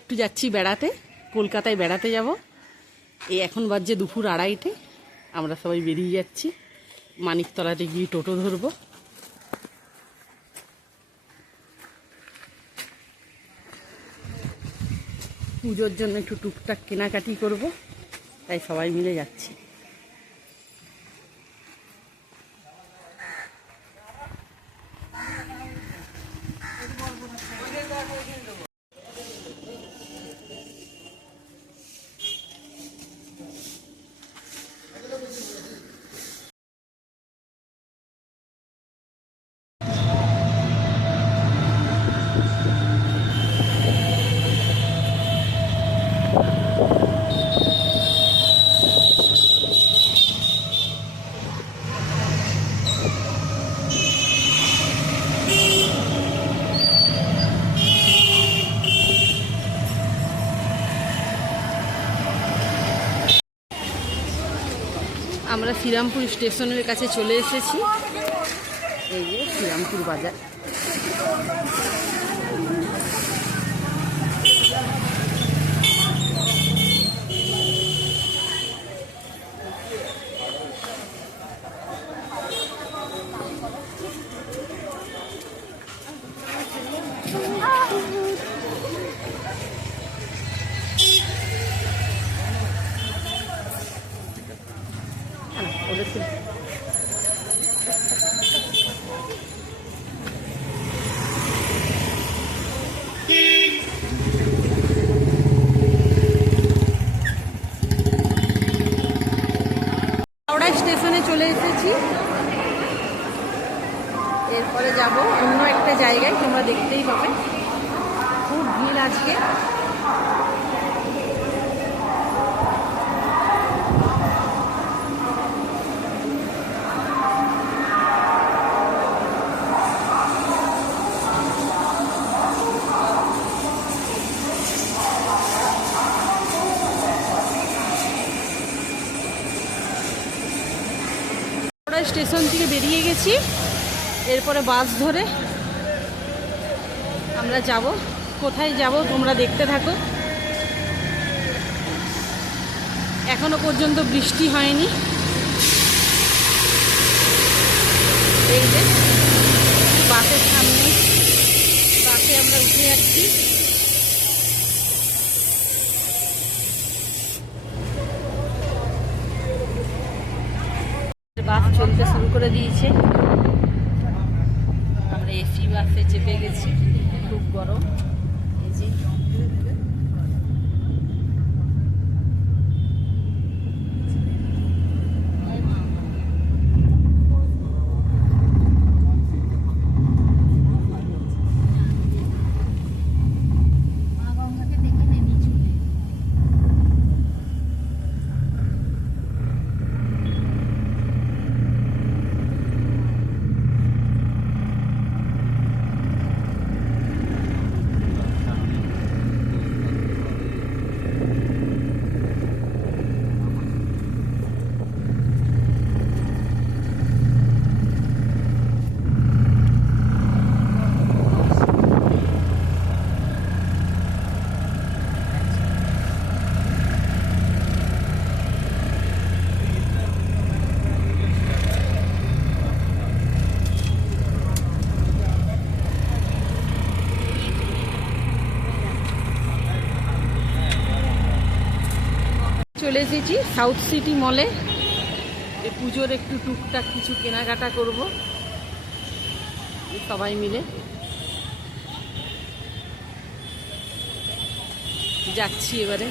একটু যাচ্ছি বেড়াতে, কলকাতায় বেড়াতে যাব। এই এখন বাজছে দুপুর 2:30, আমরা সবাই বেরিয়ে যাচ্ছি। মানিকতলাতে গিয়ে টোটো ধরবো। পুজোর জন্য একটু টুকটাক কেনাকাটি করব, তাই সবাই মিলে যাচ্ছি। আমরা শ্রীরামপুর স্টেশনের কাছে চলে এসেছি। এই যে শ্রীরামপুর বাজার। হাওড়া স্টেশনে চলে এসেছি। এরপরে যাব অন্য একটা জায়গায়, তোমরা দেখতেই পাবে। খুব ভিড় আজকে। স্টেশন থেকে বেরিয়ে গেছি। এরপরে বাস ধরে আমরা যাব। কোথায় যাব তোমরা দেখতে থাকো। এখনো পর্যন্ত বৃষ্টি হয়নি। এই যে বাসের সামনে, বাসে আমরা উঠে যাচ্ছি। বাস চলতে শুরু করে দিয়েছে। আমরা এসি বাসে চেপে গেছি। খুব গরম। এই যে চলে এসেছি সাউথ সিটি মলে। পুজোর একটু টুকটাক কিছু কেনাকাটা করব সবাই মিলে। যাচ্ছি এবারে।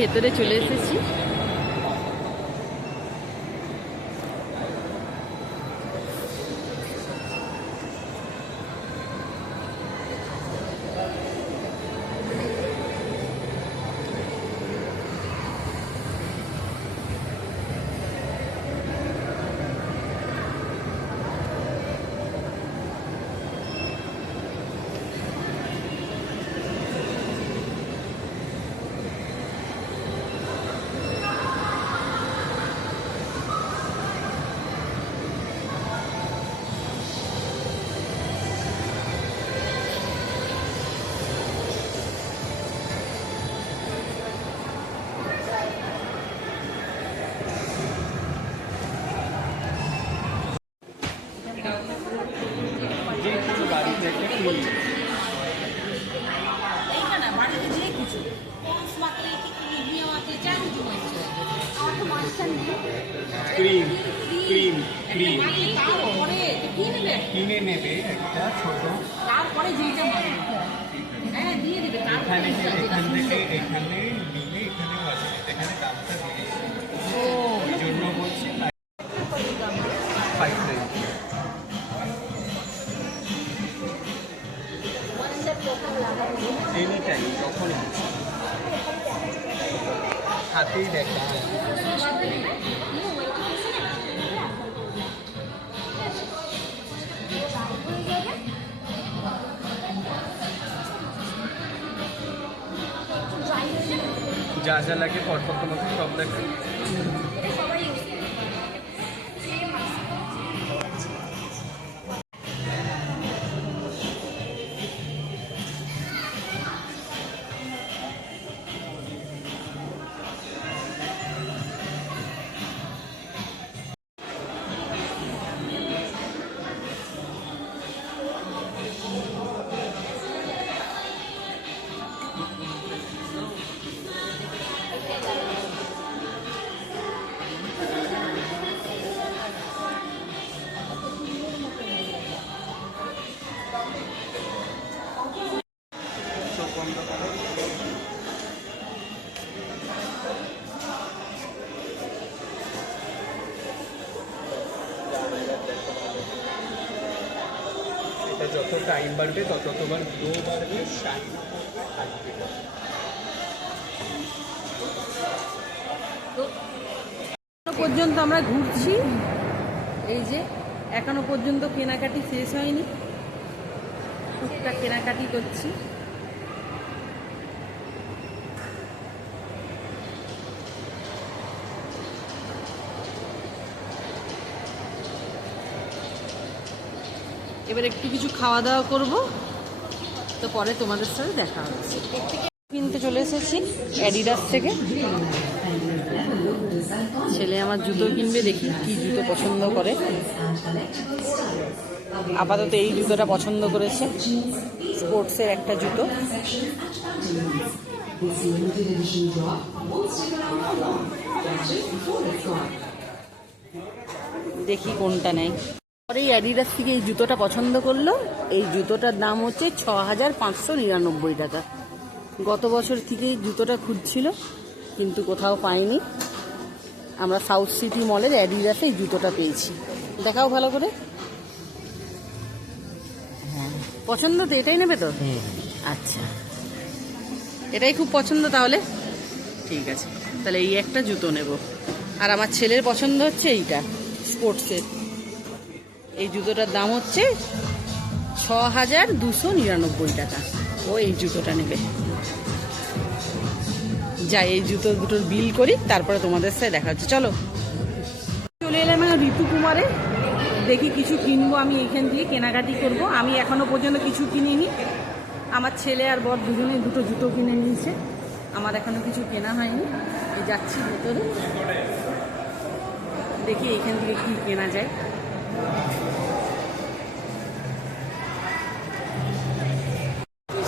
ভেতরে চলে এসেছি। এইটা না বাড়িতে যে কিছু ক্রিম ক্রিম ক্রিম কিনে নেবে একটা ছোট, তারপরে যেটা হ্যাঁ দিয়ে দেবে এখানে এখান থেকে এখানে নিলে এখানেও আছে, এখানে দামটা দিয়ে ওই জন্য বলছি 590 এনি টাইম যখন হাতেই দেখা যা যা লাগে পরপর তোমাকে সব লাগে। এটা যত টাইম বাড়বে তত তোমার গ্লো বাড়বে, শাইন আসবে। পর্যন্ত আমরা ঘুরছি, এই যে এখনো পর্যন্ত কেনাকাটি শেষ হয়নি, টুকটাক কেনাকাটি করছি। এবার একটু কিছু খাওয়া দাওয়া করব, তো পরে তোমাদের সাথে দেখা হচ্ছে। কিনতে চলে এসেছি অ্যাডিডাস থেকে। ছেলে আমার জুতো কিনবে, দেখি কি জুতো পছন্দ করে। আপাতত এই জুতোটা পছন্দ করেছে, স্পোর্টসের একটা জুতো। দেখি কোনটা নেয়। পরে এই অ্যাডিডাস থেকে এই জুতোটা পছন্দ করলো। এই জুতোটার দাম হচ্ছে 6599 টাকা। গত বছর থেকে এই জুতোটা খুঁজছিল কিন্তু কোথাও পাইনি। আমরা সাউথ সিটি মলের অ্যাডিডাসে এই জুতোটা পেয়েছি। দেখাও ভালো করে। হ্যাঁ পছন্দ তো, এটাই নেবে তো? আচ্ছা, এটাই খুব পছন্দ তাহলে। ঠিক আছে, তাহলে এই একটা জুতো নেব। আর আমার ছেলের পছন্দ হচ্ছে এইটা স্পোর্টসের। এই জুতোটার দাম হচ্ছে 6299 টাকা। ও এই জুতোটা নেবে। যাই, এই জুতো দুটোর বিল করি, তারপরে তোমাদের সাথে দেখা হচ্ছে। চলো, চলে এলাম ঋতু কুমারে। দেখি কিছু কিনবো, আমি এইখান দিয়ে কেনাকাটি করব। আমি এখনো পর্যন্ত কিছু কিনিনি। আমার ছেলে আর বর দুজনে দুটো জুতো কিনে নিয়েছে, আমার এখনো কিছু কেনা হয়নি। এই যাচ্ছি ভেতরে, দেখি এইখান থেকে কি কেনা যায়।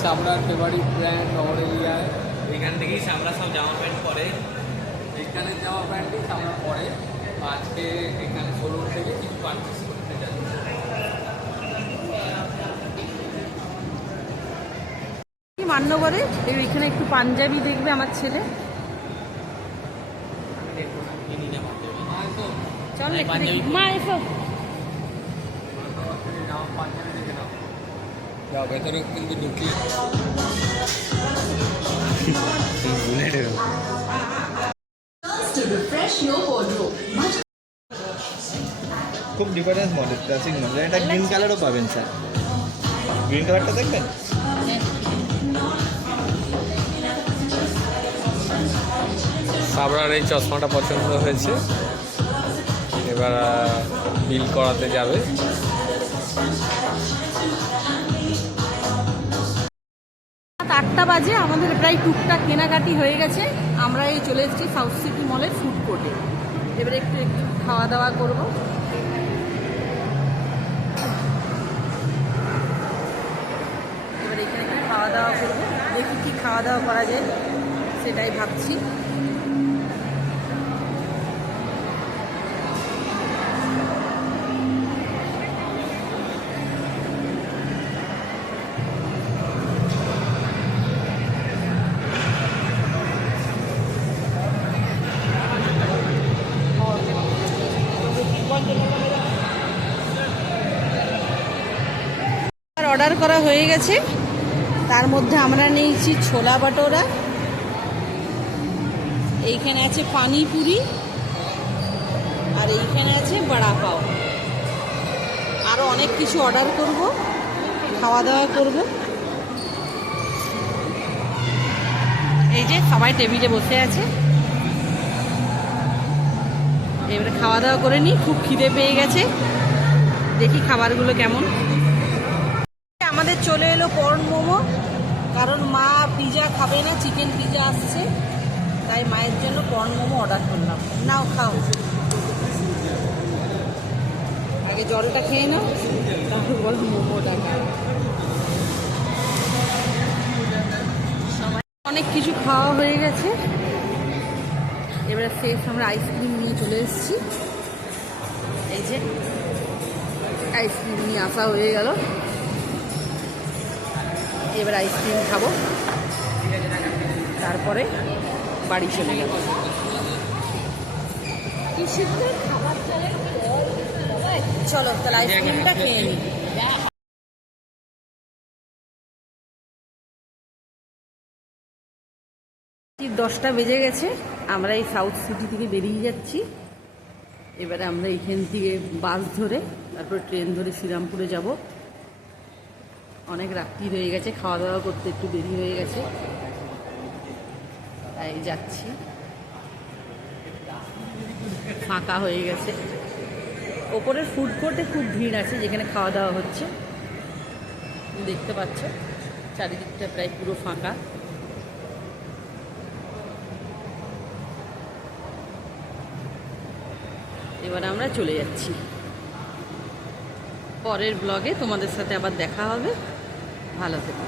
সামরার ফেভারিট ব্র্যান্ড অরেলিয়ায়, এখান থেকেই সামরা সব জামা প্যান্ট পরে। এখানে জামা প্যান্টই সামরা পরে। আজকে এখানে শোরুম থেকে কিছু পারচেস করতে যাচ্ছি। মান্যবরে এখানে একটু পাঞ্জাবি দেখবে আমার ছেলে। চল মা এসো। যাও ভেতরে কিন্তু ঢুকি। খুব ডিফারেন্স মডেল, ক্লাসিক মডেল। এটা গ্রিন কালারও পাবেন স্যার, গ্রিন কালারটা দেখবেন। সাবরার এই চশমাটা পছন্দ হয়েছে, এবার বিল করাতে যাবে। 8টা বাজে, আমাদের প্রায় টুকটাক কেনাকাটি হয়ে গেছে। আমরা এই চলে এসেছি সাউথ সিটি মলের ফুড কোর্টে। এবারে একটু একটু খাওয়া দাওয়া করবো। খাওয়া দাওয়া করা যায় সেটাই ভাবছি। অর্ডার করা হয়ে গেছে, তার মধ্যে আমরা নিয়েছি ছোলা বাটোরা, এইখানে আছে পানিপুরি, আর এইখানে আছে বড়া পাও। আরও অনেক কিছু অর্ডার করব, খাওয়া দাওয়া করব। এই যে সবাই টেবিলে বসে আছে, এবারে খাওয়া দাওয়া করে নিই। খুব খিদে পেয়ে গেছে, দেখি খাবারগুলো কেমন। আমাদের চলে এলো কর্ন মোমো, কারণ মা পিজা খাবে না, চিকেন পিজা আসছে, তাই মায়ের জন্য কর্ন মোমো অর্ডার করলাম। নাও খাও, আগে জলটা খেয়ে নাও, তারপর বলো মোমোটা খাও। অনেক কিছু খাওয়া হয়ে গেছে, এবারে শেষ আমরা আইসক্রিম নিয়ে চলে এসেছি। এই যে আইসক্রিম নিয়ে আসা হয়ে গেল, এবার আইসক্রিম খাবো, তারপরে বাড়ি চলে যাব। চলো তাহলে আইসক্রিমটা খেয়ে নিই। 10টা বেজে গেছে, আমরা এই সাউথ সিটি থেকে বেরিয়ে যাচ্ছি। এবারে আমরা এখান থেকে বাস ধরে তারপর ট্রেন ধরে শ্রীরামপুরে যাব। অনেক রাত্রি হয়ে গেছে, খাওয়া দাওয়া করতে একটু দেরি হয়ে গেছে, তাই যাচ্ছি। ফাঁকা হয়ে গেছে, ওপরের ফুড কোর্টে খুব ভিড় আছে যেখানে খাওয়া দাওয়া হচ্ছে, দেখতে পাচ্ছ চারিদিকটা প্রায় পুরো ফাঁকা। এবার আমরা চলে যাচ্ছি। পরের ব্লগে তোমাদের সাথে আবার দেখা হবে, ভালো থেকো।